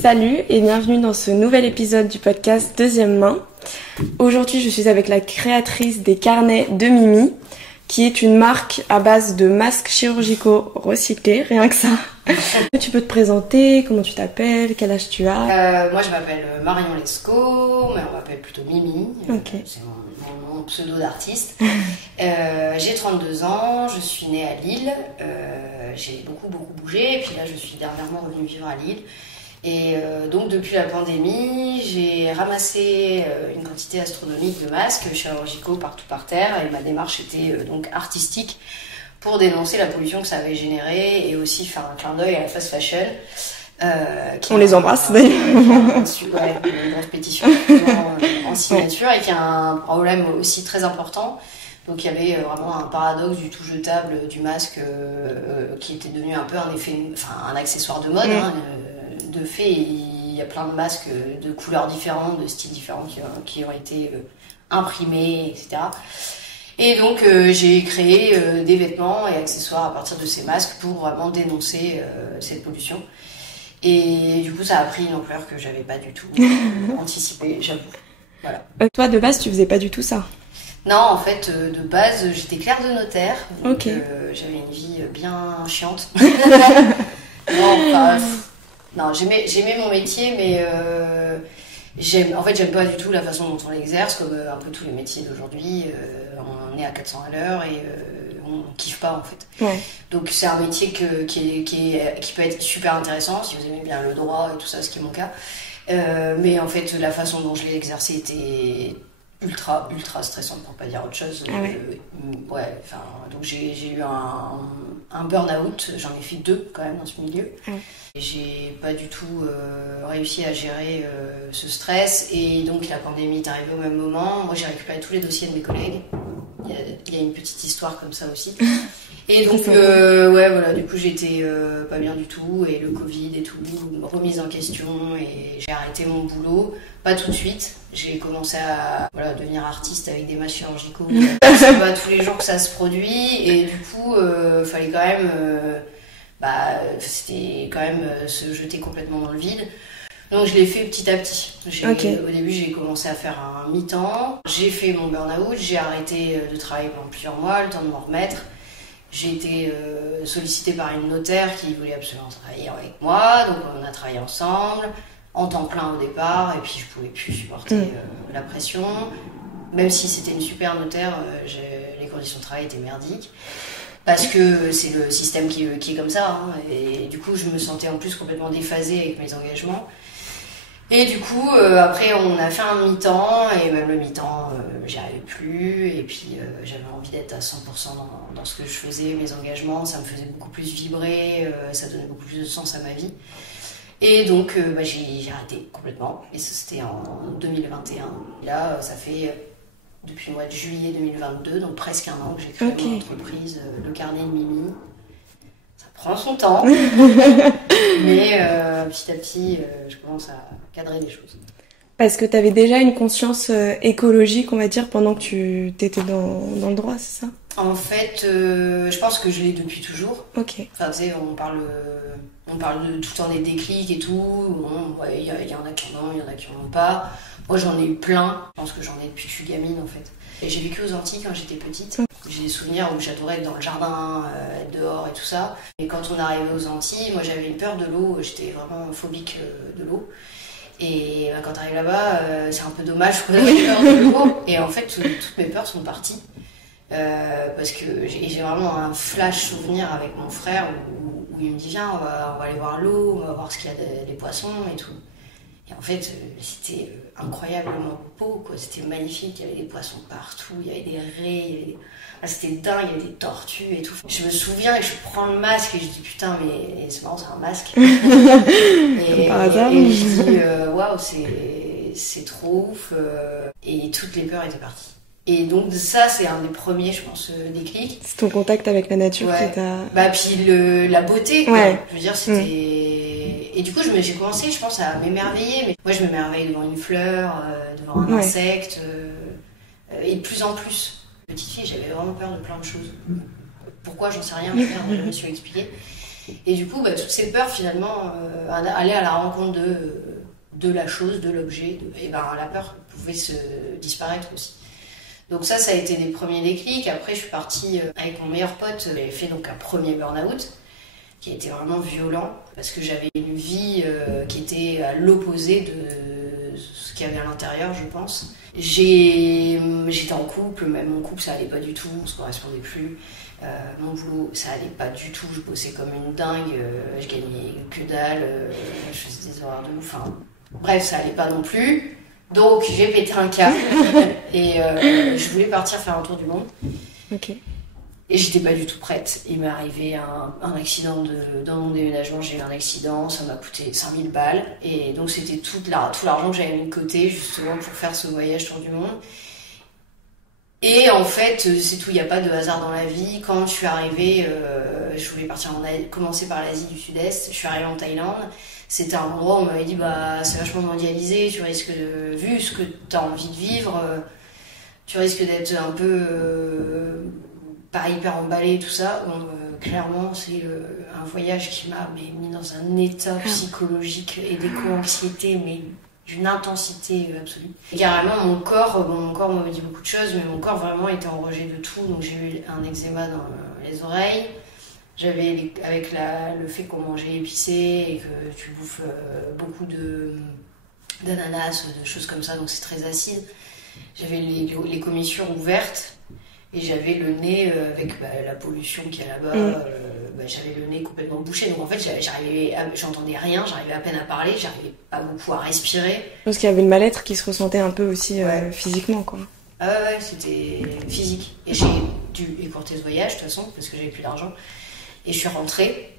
Salut et bienvenue dans ce nouvel épisode du podcast Deuxième Main. Aujourd'hui, je suis avec la créatrice des carnets de Mimi, qui est une marque à base de masques chirurgicaux recyclés, rien que ça. Tu peux te présenter, comment tu t'appelles, quel âge tu as? Moi je m'appelle Marion Lescaut, mais on m'appelle plutôt Mimi, Okay. C'est mon pseudo d'artiste. J'ai 32 ans, je suis née à Lille, j'ai beaucoup bougé, et puis là je suis dernièrement revenue vivre à Lille. Et donc depuis la pandémie, j'ai ramassé une quantité astronomique de masques chirurgicaux partout par terre, et ma démarche était donc artistique pour dénoncer la pollution que ça avait générée et aussi faire un clin d'œil à la fast fashion. On les embrasse d'ailleurs. Une grosse pétition en signature, et qui a un problème aussi très important. Donc il y avait vraiment un paradoxe du tout jetable du masque qui était devenu un peu un accessoire de mode. De fait, il y a plein de masques de couleurs différentes, de styles différents qui ont été imprimés, etc. Et donc j'ai créé des vêtements et accessoires à partir de ces masques pour vraiment dénoncer cette pollution. Et du coup ça a pris une ampleur que j'avais pas du tout anticipée, j'avoue. Voilà. Toi de base tu faisais pas du tout ça? Non, en fait de base j'étais clerc de notaire, donc Okay. j'avais une vie bien chiante. Non, j'aimais mon métier, mais j'aime pas du tout la façon dont on l'exerce, comme un peu tous les métiers d'aujourd'hui. On est à 400 à l'heure et on kiffe pas en fait. Ouais. Donc c'est un métier qui peut être super intéressant si vous aimez bien le droit et tout ça, ce qui est mon cas. Mais en fait, la façon dont je l'ai exercé était ultra stressante, pour pas dire autre chose. Ah ouais. Donc j'ai eu un burn-out, j'en ai fait 2 quand même dans ce milieu. Ouais. J'ai pas du tout réussi à gérer ce stress, et donc la pandémie est arrivée au même moment. Moi j'ai récupéré tous les dossiers de mes collègues. Il y a une petite histoire comme ça aussi. Et donc du coup j'étais pas bien du tout, et le Covid et tout, remise en question, et j'ai arrêté mon boulot. Pas tout de suite, j'ai commencé à devenir artiste avec des masques chirurgicaux. C'est pas tous les jours que ça se produit, et du coup fallait quand même c'était quand même se jeter complètement dans le vide. Donc je l'ai fait petit à petit. Okay. Au début j'ai commencé à faire un mi-temps, j'ai fait mon burn-out, j'ai arrêté de travailler pendant plusieurs mois, le temps de m'en remettre. J'ai été sollicitée par une notaire qui voulait absolument travailler avec moi, donc on a travaillé ensemble, en temps plein au départ, et puis je pouvais plus supporter la pression. Même si c'était une super notaire, les conditions de travail étaient merdiques. Parce que c'est le système qui est comme ça, hein, et du coup je me sentais en plus complètement déphasée avec mes engagements. Et du coup après on a fait un mi-temps, et même le mi-temps j'y arrivais plus, et puis j'avais envie d'être à 100% dans ce que je faisais, mes engagements, ça me faisait beaucoup plus vibrer, ça donnait beaucoup plus de sens à ma vie. Et donc j'ai arrêté complètement, et ça c'était en 2021. Et là ça fait depuis le mois de juillet 2022, donc presque un an que j'ai créé mon entreprise, le carnet de Mimi. Ça prend son temps, mais petit à petit, je commence à cadrer les choses. Parce que tu avais déjà une conscience écologique, on va dire, pendant que tu étais dans le droit, c'est ça? En fait, je pense que je l'ai depuis toujours. Ok. Enfin, tu sais, on parle de tout le temps des déclics et tout. Il y en a qui en ont, il y en a qui en ont pas. Moi, j'en ai eu plein. Je pense que j'en ai depuis que je suis gamine, en fait. Et j'ai vécu aux Antilles quand j'étais petite. J'ai des souvenirs où j'adorais être dans le jardin, être dehors et tout ça. Et quand on arrivait aux Antilles, moi, j'avais une peur de l'eau. J'étais vraiment phobique de l'eau. Et quand t'arrives là-bas, c'est un peu dommage qu'on ait peur de l'eau. Et en fait, toutes mes peurs sont parties. Parce que j'ai vraiment un flash souvenir avec mon frère où il me dit viens, on va aller voir l'eau, on va voir ce qu'il y a des poissons et tout. Et en fait c'était incroyablement beau, quoi. C'était magnifique, il y avait des poissons partout, il y avait des raies, c'était dingue, il y avait des tortues et tout. Je me souviens que je prends le masque et je dis putain mais c'est marrant, c'est un masque. et je dis waouh, c'est trop ouf, et toutes les peurs étaient parties. Et donc ça c'est un des premiers, je pense, déclics. C'est ton contact avec la nature qui t'a... Puis la beauté, quoi. Ouais. Je veux dire, c'était... Et du coup j'ai commencé, je pense, à m'émerveiller. Mais moi je m'émerveille devant une fleur, devant un insecte, et de plus en plus. Petite fille, j'avais vraiment peur de plein de choses. Pourquoi, j'en sais rien, je me suis expliqué. Et du coup, toutes ces peurs, finalement, aller à la rencontre de la chose, de l'objet, et la peur pouvait se disparaître aussi. Donc ça a été les premiers déclics. Après, je suis partie avec mon meilleur pote. J'avais fait donc un premier burn-out qui a été vraiment violent parce que j'avais une vie qui était à l'opposé de ce qu'il y avait à l'intérieur, je pense. J'étais en couple, même mon couple ça allait pas du tout, on se correspondait plus. Mon boulot ça allait pas du tout, je bossais comme une dingue, je gagnais que dalle, je faisais des horaires de ouf. Bref, ça allait pas non plus. Donc j'ai pété un câble et je voulais partir faire un tour du monde. Ok. Et j'étais pas du tout prête. Il m'est arrivé un accident dans mon déménagement, j'ai eu un accident, ça m'a coûté 5000 balles. Et donc c'était tout l'argent que j'avais mis de côté justement pour faire ce voyage tour du monde. Et en fait, c'est tout, il n'y a pas de hasard dans la vie. Quand je suis arrivée, je voulais commencer par l'Asie du Sud-Est, je suis arrivée en Thaïlande. C'était un endroit où on m'avait dit c'est vachement mondialisé, tu risques vu ce que tu as envie de vivre, tu risques d'être un peu pas hyper emballé, tout ça. Clairement, c'est un voyage qui m'a mis dans un état psychologique et d'éco-anxiété, mais d'une intensité absolue. Et carrément, mon corps m'avait dit beaucoup de choses, mais mon corps vraiment était en rejet de tout. Donc j'ai eu un eczéma dans les oreilles. J'avais, avec le fait qu'on mangeait épicé et que tu bouffes beaucoup d'ananas, de choses comme ça, donc c'est très acide. J'avais les commissures ouvertes et j'avais le nez avec la pollution qu'il y a là-bas. J'avais le nez complètement bouché, donc en fait j'entendais rien, j'arrivais à peine à parler, j'arrivais pas beaucoup à respirer. Parce qu'il y avait le mal-être qui se ressentait un peu aussi physiquement, quoi. Ah ouais, c'était physique. Et j'ai dû écourter ce voyage de toute façon parce que j'avais plus d'argent. Et je suis rentrée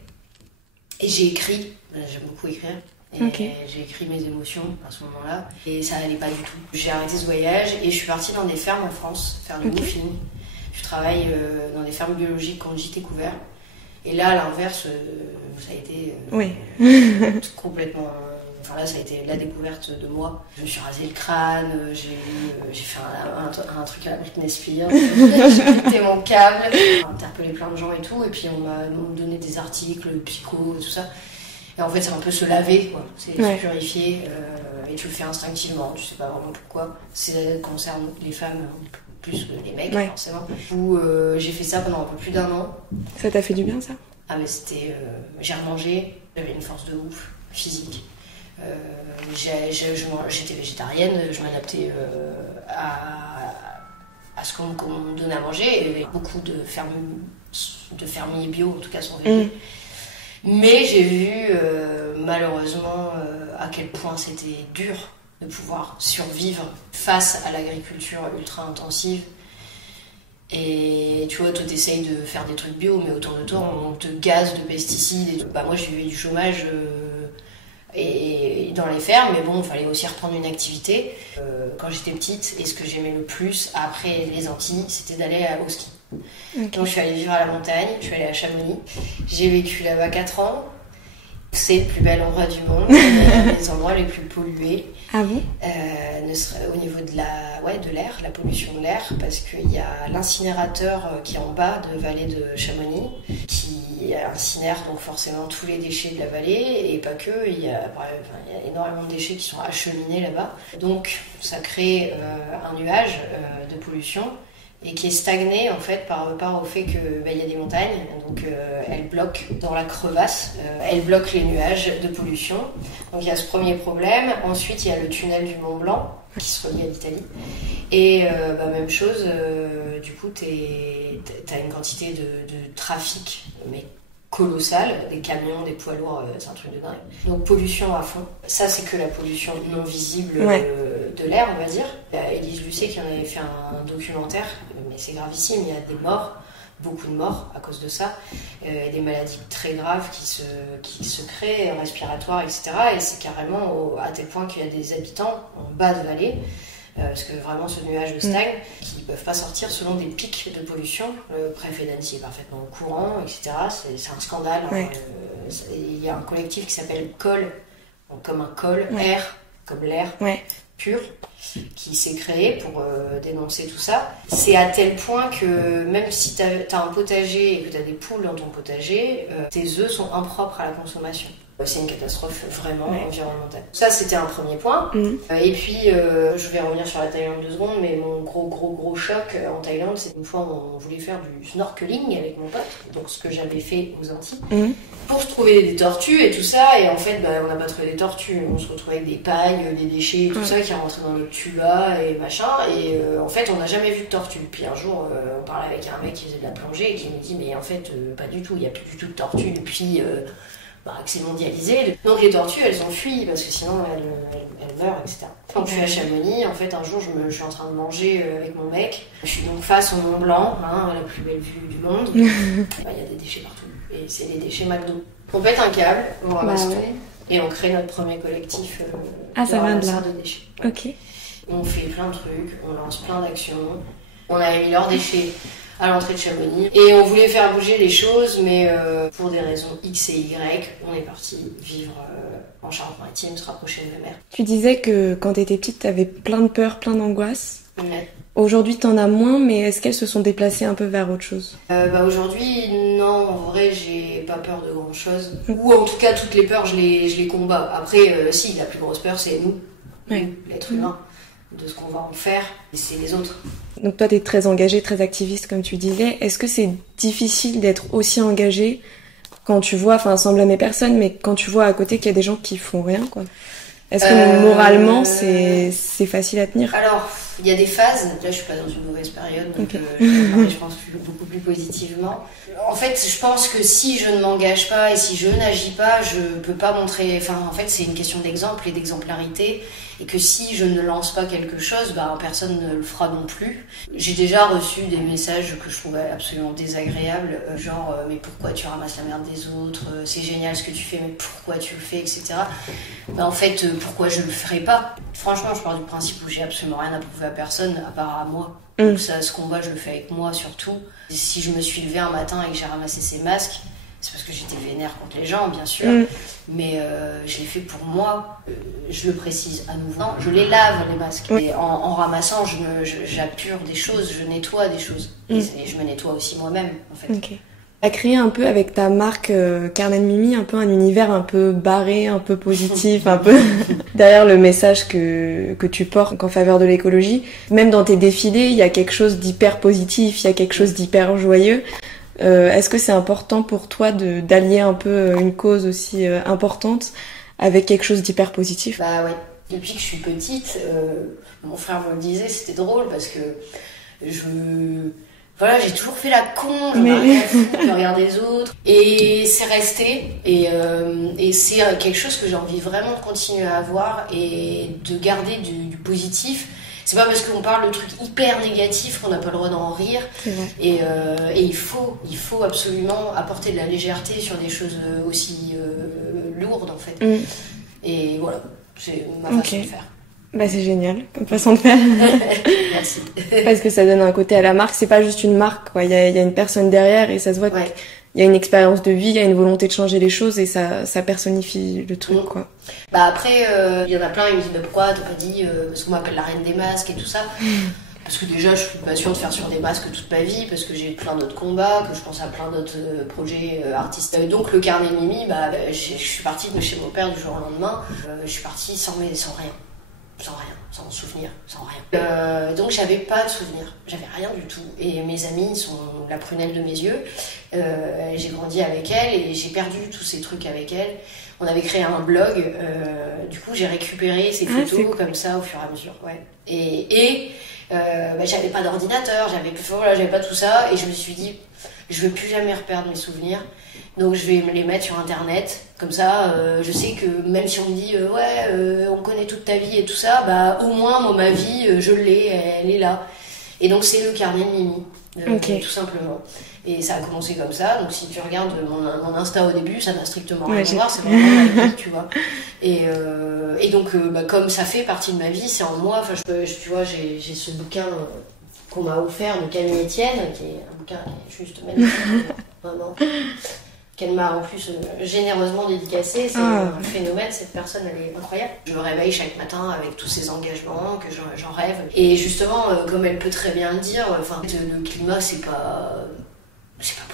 et j'ai écrit, j'aime beaucoup écrire, et j'ai écrit mes émotions à ce moment-là, et ça allait pas du tout. J'ai arrêté ce voyage et je suis partie dans des fermes en France, faire du woofing. Je travaille dans des fermes biologiques quand j'étais couvert. Et là, à l'inverse, ça a été complètement... Enfin là, ça a été la découverte de moi. Je me suis rasé le crâne, j'ai fait un truc à la Britney Spears, j'ai pété mon câble, j'ai interpellé plein de gens et tout, et puis on m'a donné des articles, psycho, tout ça. Et en fait, c'est un peu se laver, quoi. C'est se purifier, et tu le fais instinctivement, tu sais pas vraiment pourquoi. Ça concerne les femmes plus que les mecs, forcément. Où j'ai fait ça pendant un peu plus d'1 an. Ça t'a fait du bien, ça? Ah mais c'était... j'ai remangé, j'avais une force de ouf, physique. J'étais végétarienne, je m'adaptais à ce qu'on me donnait à manger, et beaucoup de fermiers bio en tout cas sont végés. Mais j'ai vu malheureusement à quel point c'était dur de pouvoir survivre face à l'agriculture ultra intensive. Et tu vois, toi t'essayes de faire des trucs bio, mais autour de toi on te gaze de pesticides et tout. Moi je vivais du chômage et dans les fermes, mais bon, il fallait aussi reprendre une activité. Quand j'étais petite, et ce que j'aimais le plus après les Antilles, c'était d'aller au ski. Donc je suis allée vivre à la montagne, je suis allée à Chamonix. J'ai vécu là-bas 4 ans. C'est le plus bel endroit du monde, les endroits les plus pollués. Ah bon? Au niveau de l'air, la pollution de l'air, parce qu'il y a l'incinérateur qui est en bas de vallée de Chamonix, qui incinère donc forcément tous les déchets de la vallée, et pas que, il y a énormément de déchets qui sont acheminés là-bas. Donc ça crée un nuage de pollution, et qui est stagné en fait par rapport au fait que y a des montagnes, donc elles bloquent dans la crevasse, elles bloquent les nuages de pollution. Donc il y a ce premier problème. Ensuite il y a le tunnel du Mont Blanc qui se relie à l'Italie. Et même chose, du coup t'as une quantité de trafic, mais colossale, des camions, des poids lourds, c'est un truc de dingue. Donc pollution à fond. Ça c'est que la pollution non visible de l'air, on va dire. Élise Lucet qui en avait fait un documentaire, mais c'est gravissime, il y a des morts, beaucoup de morts à cause de ça, des maladies très graves qui se créent, respiratoires, etc. Et c'est carrément à tel point qu'il y a des habitants en bas de vallée, parce que vraiment ce nuage de stagne, qui ne peuvent pas sortir selon des pics de pollution. Le préfet d'Annecy est parfaitement au courant, etc. C'est un scandale. Il y a un collectif qui s'appelle COL, donc comme un col, R, comme l'air Ouais. pur, qui s'est créé pour dénoncer tout ça. C'est à tel point que même si t'as un potager et que t'as des poules dans ton potager, tes œufs sont impropres à la consommation. C'est une catastrophe vraiment environnementale. Ça, c'était un premier point. Et puis, je vais revenir sur la Thaïlande 2 secondes, mais mon gros choc en Thaïlande, c'est une fois on voulait faire du snorkeling avec mon pote, donc ce que j'avais fait aux Antilles, pour se trouver des tortues et tout ça. Et en fait, on n'a pas trouvé des tortues, on se retrouvait avec des pailles, des déchets et tout ça qui rentraient dans le tuba et machin. Et en fait, on n'a jamais vu de tortue. Puis un jour, on parlait avec un mec qui faisait de la plongée et qui nous dit, mais en fait, pas du tout, il n'y a plus du tout de tortues depuis... que c'est mondialisé. Donc les tortues, elles ont fui parce que sinon elles meurent, etc. Donc je suis à Chamonix, en fait un jour je suis en train de manger avec mon mec. Je suis donc face au Mont Blanc, la plus belle vue du monde. Il y a des déchets partout. Et c'est les déchets McDo. On pète un câble, on ramasse tout. Et on crée notre premier collectif ça vient de là. de déchets. Ok. On fait plein de trucs, on lance plein d'actions. On a mis leurs déchets à l'entrée de Chamonix. Et on voulait faire bouger les choses, mais pour des raisons X et Y, on est parti vivre en Charente-Maritime, se rapprocher de la mer. Tu disais que quand t'étais petite, t'avais plein de peur, plein d'angoisse. Ouais. Aujourd'hui, t'en as moins, mais est-ce qu'elles se sont déplacées un peu vers autre chose ? Aujourd'hui, non, en vrai, j'ai pas peur de grand-chose. Ou en tout cas, toutes les peurs, je les combats. Après, si, la plus grosse peur, c'est nous, l'être humain, de ce qu'on va en faire, et c'est les autres. Donc toi, t'es très engagée, très activiste, comme tu disais. Est-ce que c'est difficile d'être aussi engagée quand tu vois, sans blâmer personne, mais quand tu vois à côté qu'il y a des gens qui font rien, quoi ? Est-ce que moralement, c'est facile à tenir ? Alors, il y a des phases. Là, je suis pas dans une mauvaise période, donc je pense beaucoup plus positivement. En fait, je pense que si je ne m'engage pas et si je n'agis pas, je peux pas montrer... en fait, c'est une question d'exemple et d'exemplarité. Et que si je ne lance pas quelque chose, personne ne le fera non plus. J'ai déjà reçu des messages que je trouvais absolument désagréables, genre mais pourquoi tu ramasses la merde des autres, c'est génial ce que tu fais, mais pourquoi tu le fais, etc. En fait, pourquoi je le ferais pas ? Franchement, je pars du principe où j'ai absolument rien à prouver à personne, à part à moi. Donc ça, ce combat, je le fais avec moi surtout. Et si je me suis levée un matin et que j'ai ramassé ces masques, c'est parce que j'étais vénère contre les gens, bien sûr, mais je l'ai fait pour moi. Je le précise à nouveau. Non, je les lave, les masques. Et en ramassant, j'appure des choses, je nettoie des choses. Et je me nettoie aussi moi-même, en fait. Okay. Tu as créé un peu avec ta marque Carnet de Mimi, un peu un univers un peu barré, un peu positif, un peu derrière le message que tu portes en faveur de l'écologie. Même dans tes défilés, il y a quelque chose d'hyper positif, il y a quelque chose d'hyper joyeux. Est-ce que c'est important pour toi d'allier un peu une cause aussi importante avec quelque chose d'hyper positif ? Ouais. Depuis que je suis petite, mon frère me le disait, c'était drôle parce que j'ai toujours fait la con, j'en ai rien à foutre de regarder les autres. Et c'est resté. Et c'est quelque chose que j'ai envie vraiment de continuer à avoir et de garder du positif. C'est pas parce qu'on parle de trucs hyper négatifs qu'on n'a pas le droit d'en rire. Et il faut absolument apporter de la légèreté sur des choses aussi lourdes, en fait. Et voilà, c'est ma façon de faire. C'est génial comme façon de faire. Merci. Parce que ça donne un côté à la marque. C'est pas juste une marque, quoi. Il y a une personne derrière et ça se voit qu'il y a une expérience de vie, il y a une volonté de changer les choses et ça personnifie le truc, quoi. Après, il y en a plein, ils me disent mais pourquoi t'as pas dit parce qu'on m'appelle la reine des masques et tout ça. Parce que déjà, je suis pas sûre de faire sur des masques toute ma vie, parce que j'ai plein d'autres combats, que je pense à plein d'autres projets artistiques. Donc le carnet de Mimi, je suis partie de chez mon père du jour au lendemain. Je suis partie sans rien. Sans souvenir, sans rien. Donc j'avais pas de souvenir, j'avais rien du tout. Et mes amies sont la prunelle de mes yeux. J'ai grandi avec elles et j'ai perdu tous ces trucs avec elles. On avait créé un blog, du coup j'ai récupéré ces photos comme ça au fur et à mesure. Et j'avais pas d'ordinateur, j'avais pas tout ça. Et je me suis dit, je veux plus jamais reperdre mes souvenirs. Donc je vais me les mettre sur internet, comme ça je sais que même si on me dit on connaît toute ta vie et tout ça, au moins moi ma vie je l'ai, elle est là. Et donc c'est le carnet de Mimi, tout simplement. Et ça a commencé comme ça, donc si tu regardes mon Insta au début, ça n'a strictement rien à voir, c'est vraiment ma vie, tu vois. Et donc comme ça fait partie de ma vie, c'est en moi, tu vois, j'ai ce bouquin qu'on m'a offert de Camille Etienne, qui est un bouquin qui est juste magnifique, vraiment. qu'elle m'a en plus généreusement dédicacé. C'est un phénomène, cette personne, elle est incroyable. Je me réveille chaque matin avec tous ces engagements, que j'en rêve. Et justement, comme elle peut très bien le dire, le climat, c'est pas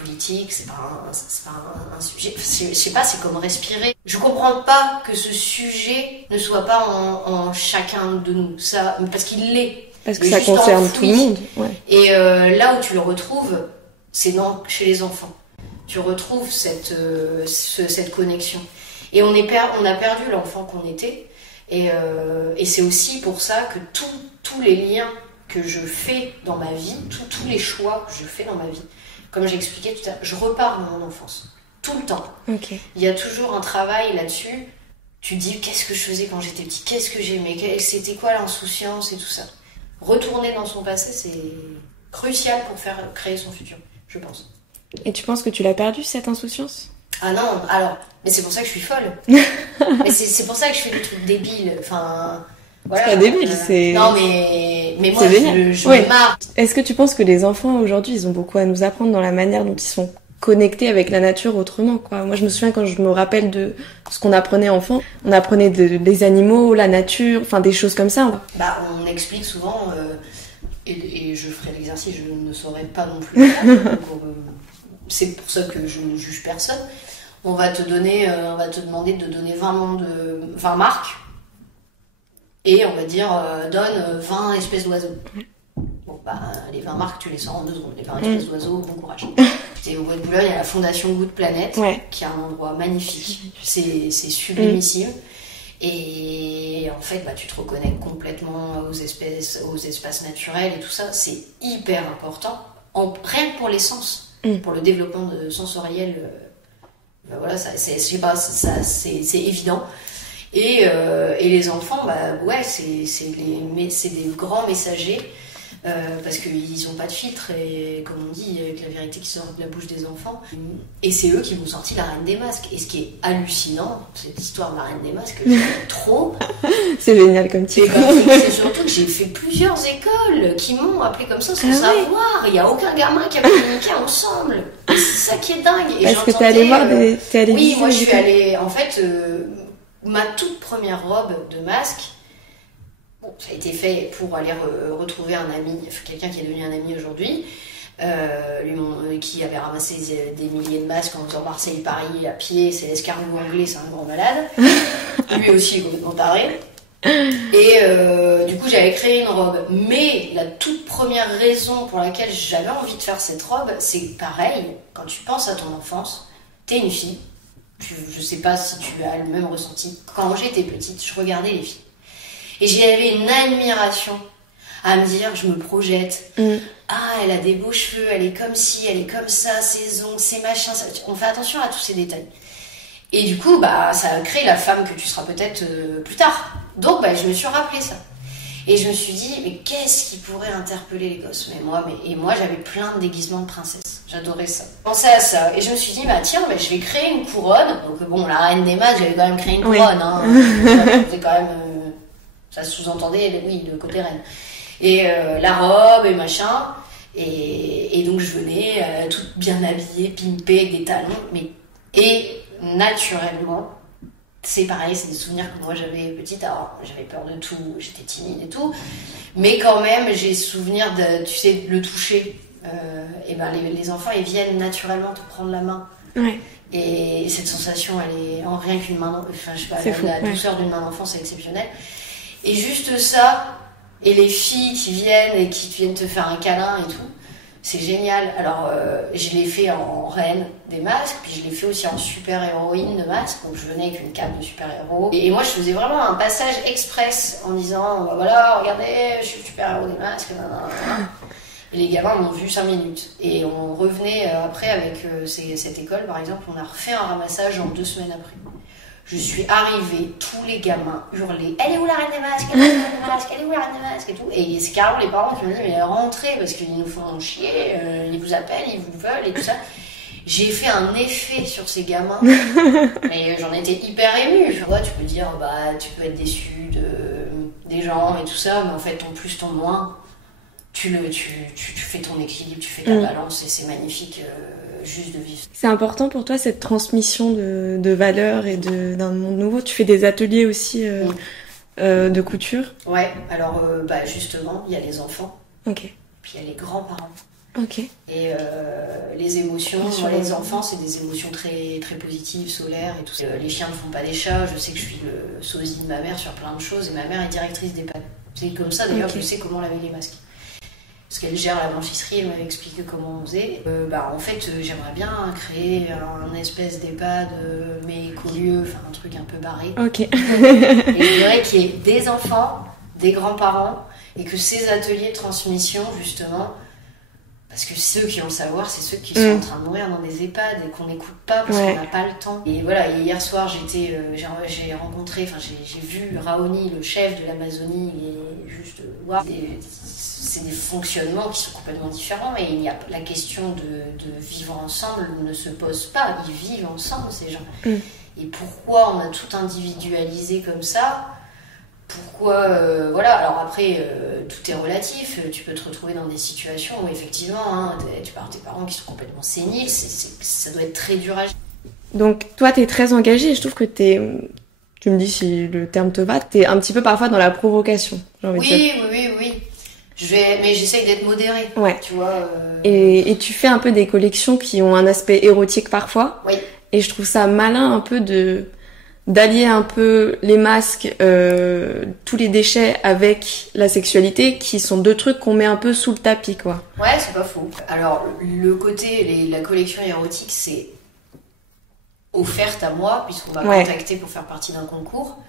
politique, c'est pas un sujet. Je sais pas, c'est comme respirer. Je comprends pas que ce sujet ne soit pas en chacun de nous. Ça, parce qu'il l'est. Parce que ça concerne tout le monde. Ouais. Et là où tu le retrouves, c'est chez les enfants. Tu retrouves cette connexion. Et on a perdu l'enfant qu'on était. Et c'est aussi pour ça que tous les liens que je fais dans ma vie, tous les choix que je fais dans ma vie, comme j'expliquais tout à l'heure, je repars dans mon enfance. Tout le temps. Okay. Il y a toujours un travail là-dessus. Tu te dis, qu'est-ce que je faisais quand j'étais petit ? Qu'est-ce que j'aimais ? C'était quoi l'insouciance et tout ça ? Retourner dans son passé, c'est crucial pour créer son futur, je pense. Et tu penses que tu l'as perdu, cette insouciance ? Ah non, alors, mais c'est pour ça que je suis folle. Mais c'est pour ça que je fais des trucs débiles. Enfin, voilà. C'est pas débile, c'est... Non, mais moi, je oui. me marre. Est-ce que tu penses que les enfants, aujourd'hui, ils ont beaucoup à nous apprendre dans la manière dont ils sont connectés avec la nature autrement, quoi ? Moi, je me souviens quand je me rappelle de ce qu'on apprenait enfant, on apprenait des animaux, la nature, enfin des choses comme ça. On explique souvent, et je ferai l'exercice, je ne saurais pas non plus le faire, donc, c'est pour ça que je ne juge personne. On va te demander de donner 20 marques, et on va dire, donne 20 espèces d'oiseaux. Bon, les 20 marques, tu les sors en 2 secondes. Les 20 espèces d'oiseaux, bon courage. Au Bois de Boulogne, il y a la Fondation Good Planet, qui est un endroit magnifique. C'est sublimissime. Et en fait, tu te reconnais complètement aux espaces naturels et tout ça. C'est hyper important, rien que pour les sens, pour le développement sensoriel. Voilà, c'est évident. Et les enfants, c'est des grands messagers. Parce qu'ils n'ont pas de filtre et comme on dit, avec la vérité qui sort de la bouche des enfants. Et c'est eux qui m'ont sorti la Reine des Masques. Et ce qui est hallucinant, cette histoire de la Reine des Masques, j'aime trop. C'est génial comme titre. C'est surtout que j'ai fait plusieurs écoles qui m'ont appelé comme ça sans savoir. Il n'y a aucun gamin qui a communiqué ensemble. Et c'est ça qui est dingue. Et parce que t'es allée voir des... Oui, moi je suis allée... En fait, ma toute première robe de masque, ça a été fait pour aller retrouver un ami, quelqu'un qui est devenu un ami aujourd'hui, qui avait ramassé des milliers de masques en faisant Marseille-Paris à pied. C'est l'escargot anglais, c'est un grand malade. Lui aussi est complètement taré. Et du coup, j'avais créé une robe. Mais la toute première raison pour laquelle j'avais envie de faire cette robe, c'est pareil, quand tu penses à ton enfance, t'es une fille. Je sais pas si tu as le même ressenti. Quand j'étais petite, je regardais les filles. Et j'avais une admiration à me dire, je me projette. Ah, elle a des beaux cheveux, elle est comme ci, elle est comme ça, ses ongles, ses machins. On fait attention à tous ces détails. Et du coup, ça a créé la femme que tu seras peut-être plus tard. Donc, je me suis rappelé ça. Et je me suis dit, mais qu'est-ce qui pourrait interpeller les gosses ? Et moi, j'avais plein de déguisements de princesse. J'adorais ça. Je pensais à ça. Et je me suis dit, tiens, je vais créer une couronne. Donc, bon, la Reine des Masques, j'avais quand même créé une couronne. Hein. C'était quand même... ça sous-entendait, oui, le côté reine. Et la robe et machin. Et donc, je venais toute bien habillée, pimpée, avec des talons. Et naturellement... C'est pareil, c'est des souvenirs que moi j'avais petite. Alors, j'avais peur de tout, j'étais timide et tout. Mais quand même, j'ai souvenir de, tu sais, le toucher. Les enfants, ils viennent naturellement te prendre la main. Ouais. Et cette sensation, elle est en rien qu'une main. Enfin, je sais pas, la douceur d'une main d'enfant, c'est exceptionnel. Et juste ça, et les filles qui viennent et qui viennent te faire un câlin et tout, c'est génial. Alors, je l'ai fait en reine des masques, puis je l'ai fait aussi en super-héroïne de masque. Donc, je venais avec une cape de super-héros. Et moi, je faisais vraiment un passage express en disant, voilà, regardez, je suis super-héros des masques. Et les gamins m'ont vu 5 minutes. Et on revenait après avec cette école, par exemple, on a refait un ramassage en 2 semaines après. Je suis arrivée, tous les gamins hurlaient, elle est où la Reine des Masques ? Elle est où la Reine des Masques ? Elle est où la Reine des Masques ? Et tout. Et c'est carrément les parents qui m'ont dit, mais rentrez, parce qu'ils nous font chier, ils vous appellent, ils vous veulent et tout ça. J'ai fait un effet sur ces gamins, mais j'en étais hyper émue. Tu vois, tu peux dire, tu peux être déçu des gens et tout ça, mais en fait, ton plus, ton moins, tu fais ton équilibre, tu fais ta balance et c'est magnifique. juste de vivre. C'est important pour toi cette transmission de valeurs et d'un monde nouveau. Tu fais des ateliers aussi de couture. Ouais, alors justement, il y a les enfants, Ok. puis il y a les grands-parents. Ok. Et les émotions, les enfants, c'est des émotions très, très positives, solaires et tout ça. Les chiens ne font pas des chats, je sais que je suis le sosie de ma mère sur plein de choses, et ma mère est directrice d'EHPAD. C'est comme ça d'ailleurs que je sais comment laver les masques. Parce qu'elle gère la blanchisserie, elle m'avait expliqué comment on faisait. En fait, j'aimerais bien créer un espèce d'EHPAD, mais écolieu, enfin un truc un peu barré. Ok. Et je dirais qu'il y ait des enfants, des grands-parents, et que ces ateliers de transmission, justement, parce que ceux qui ont le savoir, c'est ceux qui sont en train de mourir dans des EHPAD et qu'on n'écoute pas parce qu'on n'a pas le temps. Et voilà, et hier soir, j'ai rencontré, j'ai vu Raoni, le chef de l'Amazonie, et juste, wow, c'est des fonctionnements qui sont complètement différents, mais il y a la question de vivre ensemble ne se pose pas. Ils vivent ensemble, ces gens. Et pourquoi on a tout individualisé comme ça ? Pourquoi voilà, alors après tout est relatif, tu peux te retrouver dans des situations où effectivement tu parles de tes parents qui sont complètement séniles, ça doit être très dur à gérer. Donc toi t'es très engagée et je trouve que tu me dis si le terme te va, t'es un petit peu parfois dans la provocation, j'ai envie de dire. Oui. Mais j'essaye d'être modérée, tu vois. Et tu fais un peu des collections qui ont un aspect érotique parfois. Oui. Et je trouve ça malin un peu d'allier un peu les masques, tous les déchets avec la sexualité, qui sont deux trucs qu'on met un peu sous le tapis, quoi. Ouais, c'est pas faux. Alors, le côté, la collection érotique, c'est offerte à moi, puisqu'on m'a contacté pour faire partie d'un concours.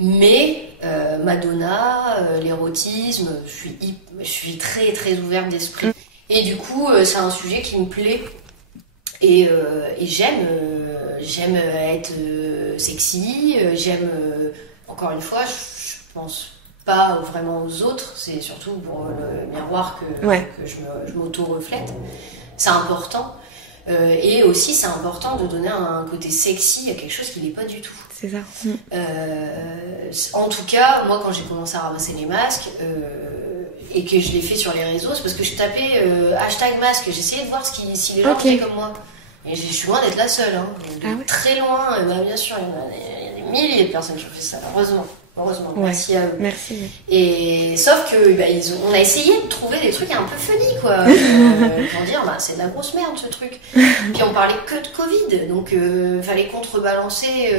Mais Madonna, l'érotisme, je suis très très ouverte d'esprit. Et du coup, c'est un sujet qui me plaît. Et j'aime être sexy, j'aime, encore une fois, je pense pas vraiment aux autres, c'est surtout pour le miroir que je m'auto-reflète. C'est important. Et aussi, c'est important de donner un côté sexy à quelque chose qui n'est pas du tout. C'est ça. En tout cas, moi, quand j'ai commencé à ramasser les masques, et que je l'ai fait sur les réseaux, c'est parce que je tapais hashtag masque, j'essayais de voir si les gens étaient comme moi. Et je suis loin d'être la seule, très loin. Bien sûr, il y a des milliers de personnes qui ont fait ça, heureusement, merci à eux. Merci. Et sauf que on a essayé de trouver des trucs un peu funny, quoi, pour dire c'est de la grosse merde ce truc. Puis on parlait que de Covid, donc fallait contrebalancer.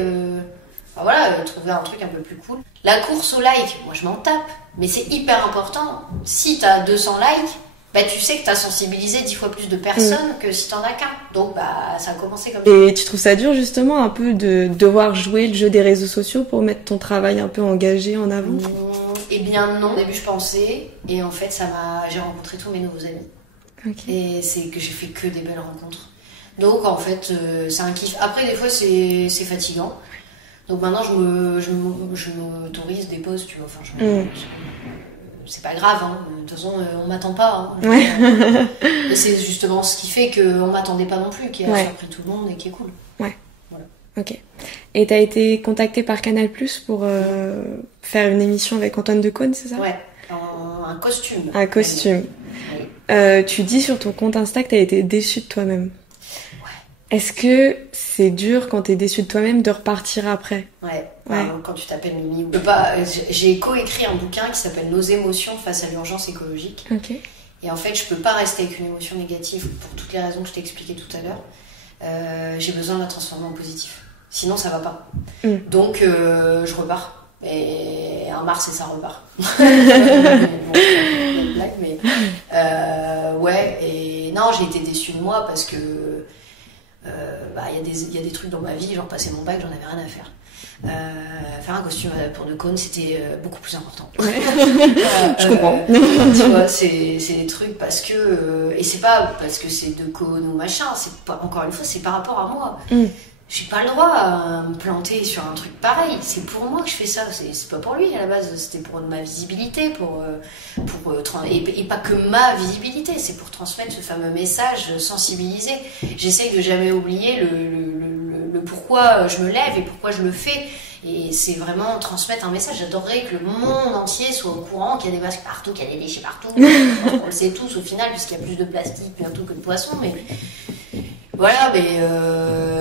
Trouver un truc un peu plus cool. La course au like, moi je m'en tape, mais c'est hyper important. Si t'as 200 likes, tu sais que t'as sensibilisé 10 fois plus de personnes que si t'en as qu'un. Donc ça a commencé comme ça. Et tu trouves ça dur justement un peu de devoir jouer le jeu des réseaux sociaux pour mettre ton travail un peu engagé en avant? Eh bien non, au début je pensais, et en fait j'ai rencontré tous mes nouveaux amis. Et c'est que j'ai fait que des belles rencontres. Donc en fait c'est un kiff. Après des fois c'est fatigant. Donc maintenant je m'autorise des pauses, tu vois. C'est pas grave, de toute façon on m'attend pas. C'est justement ce qui fait qu'on m'attendait pas non plus, qui a surpris tout le monde et qui est cool. Voilà. Ok. Et t'as été contactée par Canal+ pour faire une émission avec Antoine Decaune, c'est ça? Ouais, un costume. Un costume. Oui. Tu dis sur ton compte Insta que t'as été déçue de toi-même. Est-ce que c'est dur quand t'es déçue de toi-même de repartir après? Ouais. Quand tu t'appelles Mimi. J'ai coécrit un bouquin qui s'appelle Nos émotions face à l'urgence écologique. Et en fait, je peux pas rester avec une émotion négative pour toutes les raisons que je t'ai expliquées tout à l'heure. J'ai besoin de la transformer en positif. Sinon, ça va pas. Donc, je repars. Et en mars, et ça repart. Et non, j'ai été déçue de moi parce que y a des trucs dans ma vie, genre passer mon bac, j'en avais rien à faire. Faire un costume pour Decaune, c'était beaucoup plus important. Je comprends. Tu vois, c'est des trucs parce que et c'est pas parce que c'est Decaune ou machin, c'est pas, encore une fois, c'est par rapport à moi. J'ai pas le droit à me planter sur un truc pareil. C'est pour moi que je fais ça. C'est pas pour lui à la base. C'était pour ma visibilité, et pas que ma visibilité. C'est pour transmettre ce fameux message, sensibiliser. J'essaye de jamais oublier le pourquoi je me lève et pourquoi je le fais. Et c'est vraiment transmettre un message. J'adorerais que le monde entier soit au courant qu'il y a des masques partout, qu'il y a des déchets partout. On le sait tous au final, puisqu'il y a plus de plastique bientôt que de poissons, mais Voilà, mais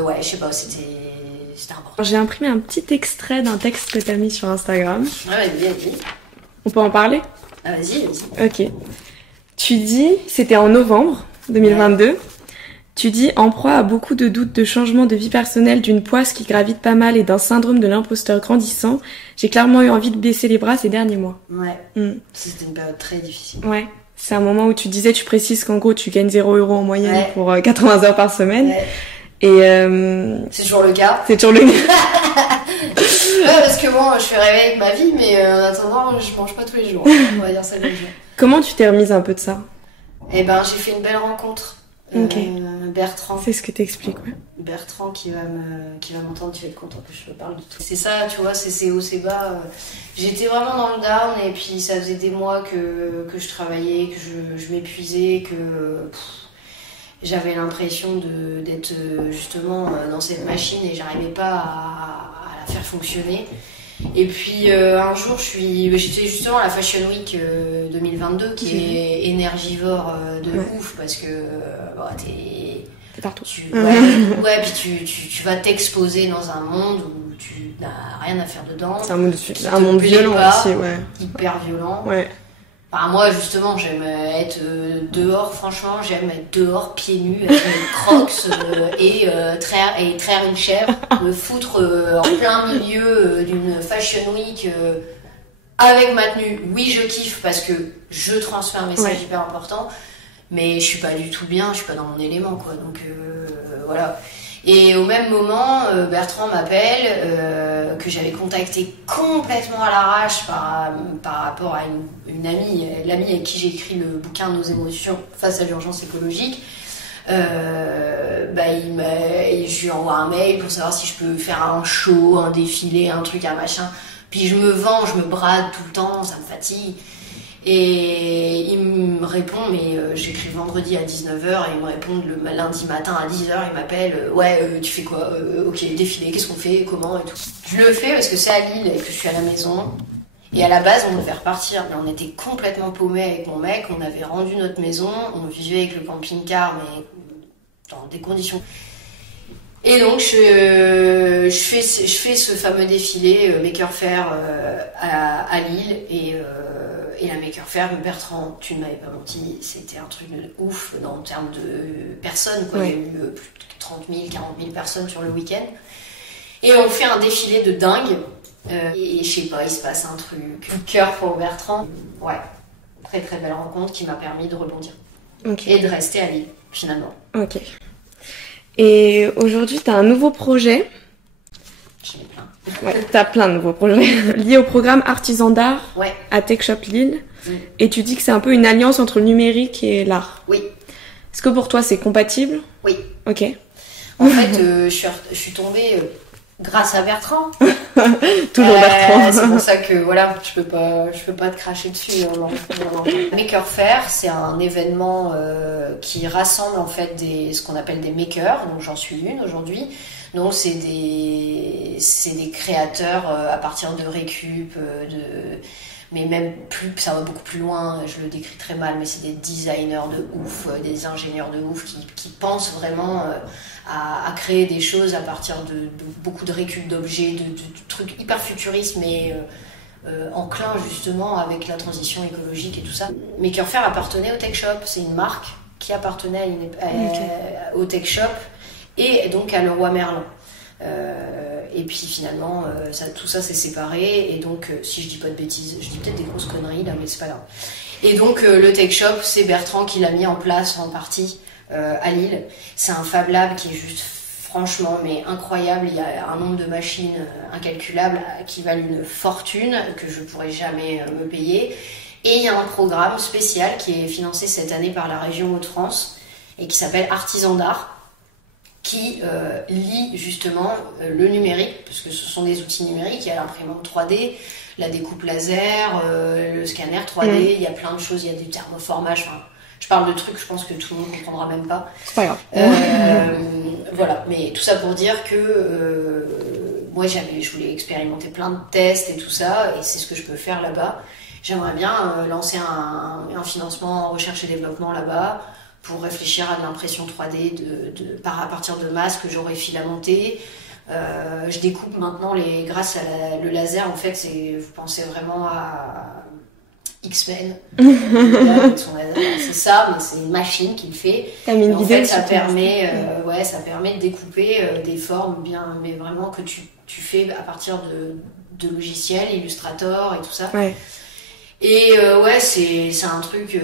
ouais, je sais pas, c'était important. J'ai imprimé un petit extrait d'un texte que t'as mis sur Instagram. Ouais, vas-y. On peut en parler? Ah, vas-y. Ok. Tu dis, c'était en novembre 2022, ouais. Tu dis, en proie à beaucoup de doutes, de changements de vie personnelle, d'une poisse qui gravite pas mal et d'un syndrome de l'imposteur grandissant, j'ai clairement eu envie de baisser les bras ces derniers mois. Ouais, C'était une période très difficile. Ouais, c'est un moment où tu disais, tu précises qu'en gros, tu gagnes 0 € en moyenne pour 80 heures par semaine. Ouais. Et c'est toujours le cas. C'est toujours le cas. Ouais, parce que bon, je fais rêver avec ma vie, mais en attendant, je mange pas tous les jours. On va dire ça comme ça. Comment tu t'es remise un peu de ça? Eh ben, j'ai fait une belle rencontre. Bertrand. C'est ce que t'expliques, ouais. Bertrand qui va m'entendre, tu vas être content que je te parle de tout. C'est ça, tu vois, c'est haut, c'est bas. J'étais vraiment dans le down et puis ça faisait des mois que je travaillais, que je m'épuisais, que j'avais l'impression d'être justement dans cette machine et j'arrivais pas à la faire fonctionner. Et puis un jour, j'étais justement à la Fashion Week 2022 qui est énergivore de ouf parce que t'es partout. Puis tu vas t'exposer dans un monde où tu n'as rien à faire dedans. C'est un monde violent aussi, ouais. Hyper violent. Ouais. Enfin, moi, justement, j'aime être dehors, franchement, j'aime être dehors, pieds nus, avec mes crocs et traire une chèvre, me foutre en plein milieu d'une fashion week avec ma tenue. Oui, je kiffe parce que je transmets un message hyper important, mais je suis pas du tout bien, je suis pas dans mon élément, quoi. Donc, voilà. Et au même moment, Bertrand m'appelle, que j'avais contacté complètement à l'arrache par rapport à une amie, l'amie avec qui j'ai écrit le bouquin Nos émotions face à l'urgence écologique. Je lui envoie un mail pour savoir si je peux faire un show, un défilé, un truc, un machin. Puis je me vends, je me brade tout le temps, ça me fatigue. Et il me répond, mais j'écris vendredi à 19h et il me répond le lundi matin à 10h, il m'appelle, tu fais quoi, ok, défilé, qu'est-ce qu'on fait, comment et tout. Je le fais parce que c'est à Lille et que je suis à la maison. Et à la base, on devait repartir, mais on était complètement paumés avec mon mec, on avait rendu notre maison, on vivait avec le camping-car, mais dans des conditions... Et donc je fais ce fameux défilé Maker Faire à Lille et la Maker Faire, Bertrand, tu ne m'avais pas menti, c'était un truc de ouf en termes de personnes, quoi. Il y a eu plus de 30 000, 40 000 personnes sur le week-end. Et on fait un défilé de dingue. Et je sais pas, il se passe un truc. Coup de cœur pour Bertrand. Ouais, très très belle rencontre qui m'a permis de rebondir. Et de rester à Lille, finalement. Ok. Et aujourd'hui, t'as un nouveau projet. J'en ai plein. Ouais, t'as plein de nouveaux projets liés au programme Artisan d'art à Tech Shop Lille. Et tu dis que c'est un peu une alliance entre le numérique et l'art. Oui. Est-ce que pour toi, c'est compatible? Oui. Ok. En fait, je suis tombée grâce à Bertrand. Toujours Bertrand. C'est pour ça que voilà, je peux pas te cracher dessus. Non. Maker Faire, c'est un événement qui rassemble en fait ce qu'on appelle des makers. Donc j'en suis une aujourd'hui. Donc c'est des créateurs à partir de récup, mais même plus, ça va beaucoup plus loin. Je le décris très mal, mais c'est des designers de ouf, des ingénieurs de ouf qui pensent vraiment à créer des choses à partir de beaucoup de récup d'objets, de trucs hyper futuristes, mais enclin justement avec la transition écologique et tout ça. Maker Faire appartenait au Tech Shop, c'est une marque qui appartenait au Tech Shop et donc à Leroy Merlin. Et puis finalement, tout ça s'est séparé, et donc si je dis pas de bêtises, je dis peut-être des grosses conneries là, mais c'est pas grave. Et donc le Tech Shop, c'est Bertrand qui l'a mis en place en partie à Lille. C'est un Fab Lab qui est juste franchement mais incroyable. Il y a un nombre de machines incalculable qui valent une fortune que je pourrais jamais me payer. Et il y a un programme spécial qui est financé cette année par la région Hauts-de-France et qui s'appelle Artisan d'art, qui lie justement le numérique, parce que ce sont des outils numériques, il y a l'imprimante 3D, la découpe laser, le scanner 3D, il y a plein de choses, il y a du thermoformage, enfin, je parle de trucs, je pense que tout le monde ne comprendra même pas. C'est pas grave. Voilà, mais tout ça pour dire que moi je voulais expérimenter plein de tests et tout ça, et c'est ce que je peux faire là-bas. J'aimerais bien lancer un financement en recherche et développement là-bas, pour réfléchir à de l'impression 3D à partir de masques que j'aurais filamentés. Je découpe maintenant grâce à le laser, en fait, vous pensez vraiment à X-Men. C'est ça, mais c'est une machine qui le fait. En fait, ça permet de découper des formes bien, mais vraiment que tu fais à partir de logiciels, Illustrator et tout ça. Ouais. Et c'est un truc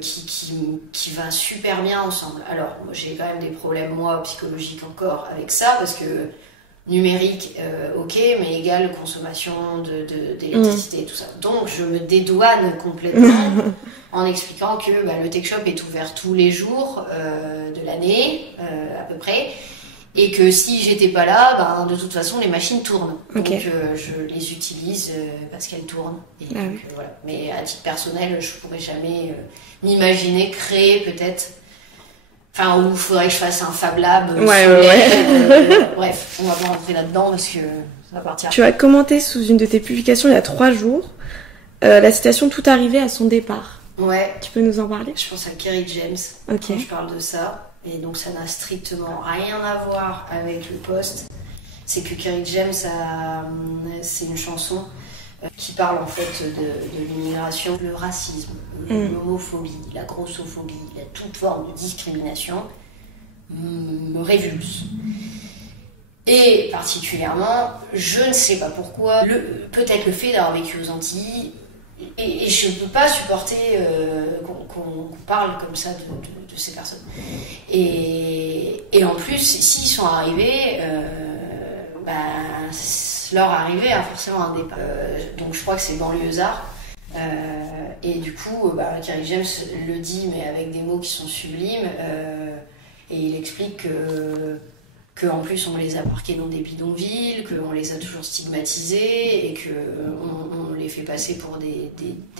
qui va super bien ensemble. Alors, moi, j'ai quand même des problèmes, moi, psychologiques encore avec ça, parce que numérique, ok, mais égale consommation d'électricité et tout ça. Donc, je me dédouane complètement en expliquant que le Tech Shop est ouvert tous les jours de l'année, à peu près. Et que si j'étais pas là, de toute façon les machines tournent. Okay. Donc je les utilise parce qu'elles tournent. Et oui. Voilà. Mais à titre personnel, je pourrais jamais m'imaginer créer peut-être. Enfin, où il faudrait que je fasse un Fab Lab. Bref, on va pas rentrer là-dedans parce que ça va partir. Tu as commenté sous une de tes publications il y a 3 jours la citation « Tout arrivait à son départ ». Ouais. Tu peux nous en parler ? Je pense à Kerry James quand je parle de ça. Et donc ça n'a strictement rien à voir avec le poste. C'est que Kerry James, c'est une chanson qui parle en fait de l'immigration, le racisme, l'homophobie, la grossophobie, toute forme de discrimination me révulse. Et particulièrement, je ne sais pas pourquoi, peut-être le fait d'avoir vécu aux Antilles, et je ne peux pas supporter qu'on parle comme ça de ces personnes. Et en plus, s'ils sont arrivés, leur arrivée a forcément un départ. Donc je crois que c'est banlieusard. Et du coup, Kerry James le dit, mais avec des mots qui sont sublimes. Et il explique qu'en plus on les a parqués dans des bidonvilles, qu'on les a toujours stigmatisés et qu'on les fait passer pour des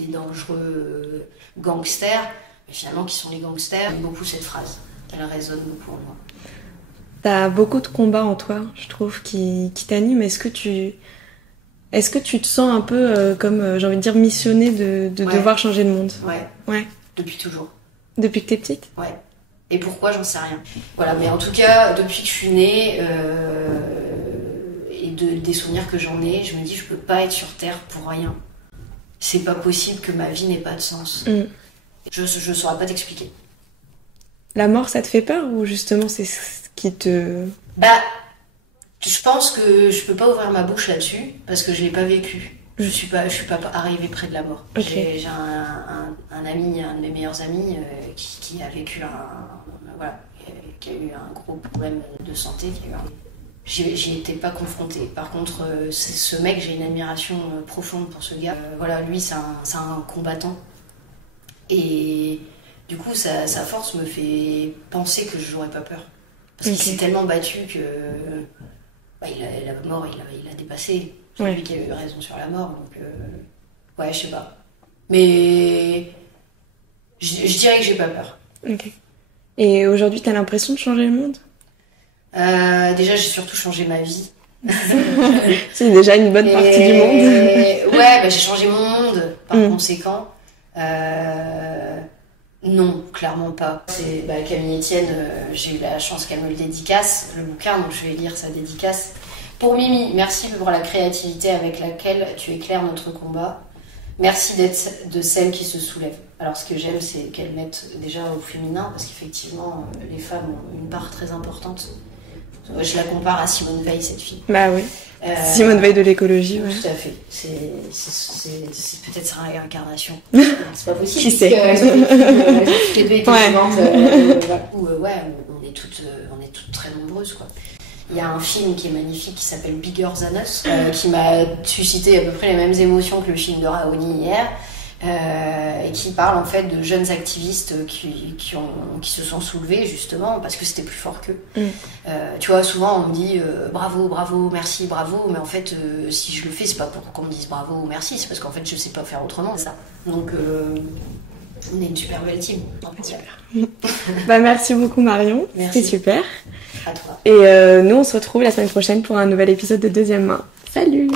dangereux gangsters, mais finalement qui sont les gangsters. J'aime beaucoup cette phrase, elle résonne beaucoup en moi. T'as beaucoup de combats en toi, je trouve, qui t'animent. Est-ce que tu te sens un peu comme, j'ai envie de dire, missionnée de devoir changer le monde ? Ouais. Depuis toujours. Depuis que t'es petite ? Ouais. Et pourquoi, j'en sais rien. Voilà, mais en tout cas, depuis que je suis née, et des souvenirs que j'en ai, je me dis, je peux pas être sur Terre pour rien. C'est pas possible que ma vie n'ait pas de sens. Je saurais pas t'expliquer. La mort, ça te fait peur ou justement c'est ce qui te... Je pense que je peux pas ouvrir ma bouche là-dessus parce que je l'ai pas vécu. Je suis pas arrivée près de la mort. Okay. J'ai un ami, un de mes meilleurs amis, qui a vécu qui a eu un gros problème de santé. J'y étais pas confrontée. Par contre, ce mec, j'ai une admiration profonde pour ce gars. Lui, c'est un combattant. Et du coup, sa force me fait penser que je n'aurais pas peur. Parce qu'il s'est tellement battu que la mort, il a dépassé. C'est lui qui a eu raison sur la mort. Donc, je sais pas. Mais je dirais que j'ai pas peur. Ok. Et aujourd'hui, t'as l'impression de changer le monde ? Déjà, j'ai surtout changé ma vie. C'est déjà une bonne partie du monde. J'ai changé mon monde par conséquent. Non, clairement pas. C'est Camille Etienne, j'ai eu la chance qu'elle me le dédicace, le bouquin, donc je vais lire sa dédicace. Pour Mimi, merci pour la créativité avec laquelle tu éclaires notre combat. Merci d'être de celles qui se soulèvent. Alors ce que j'aime, c'est qu'elles mettent déjà au féminin, parce qu'effectivement, les femmes ont une part très importante. Je la compare à Simone Veil, cette fille. Bah oui. Simone Veil de l'écologie, Tout à fait. C'est peut-être sa réincarnation. C'est pas possible. Qui sait Les deux étaient vivantes. On est toutes très nombreuses, quoi. Il y a un film qui est magnifique qui s'appelle Bigger Than Us, qui m'a suscité à peu près les mêmes émotions que le film de Raoni hier, et qui parle en fait de jeunes activistes qui se sont soulevés justement parce que c'était plus fort qu'eux. Tu vois, souvent on me dit bravo, merci, bravo, mais en fait si je le fais, c'est pas pour qu'on me dise bravo ou merci, c'est parce qu'en fait je sais pas faire autrement, c'est ça. Donc on est une super belle team. Super. Merci beaucoup Marion, c'était super. À toi. Et nous on se retrouve la semaine prochaine pour un nouvel épisode de Deuxième Main. Salut!